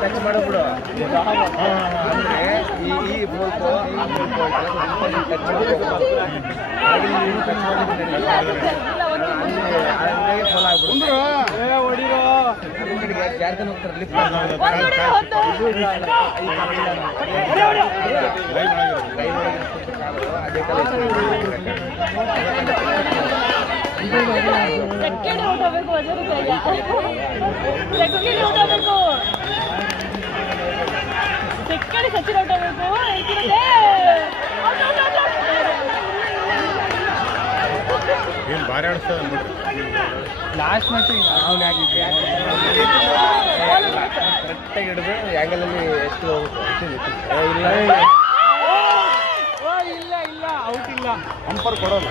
touch ಮಾಡಬಿಡು ಈ Bolt touch follow ಆಗ್ಬಿಡು Jharkhand ಹೋಗ್ತಾರೆ lift ಅದೇ ಸಚಿನ್ ಔಟ್ ಆಗಬೇಕು ಏನು ಭಾರಿ ಆಡಿಸ್ತದೆ ಲಾಸ್ಟ್ ಮ್ಯಾಚ್ ಕರೆಕ್ಟಾಗಿ ಹಿಡಿದು ಆ್ಯಂಗಲಲ್ಲಿ ಎಷ್ಟು ಇಲ್ಲ ಔಟ್ ಇಲ್ಲ ಅಂಪರ್ ಕೊಡೋದು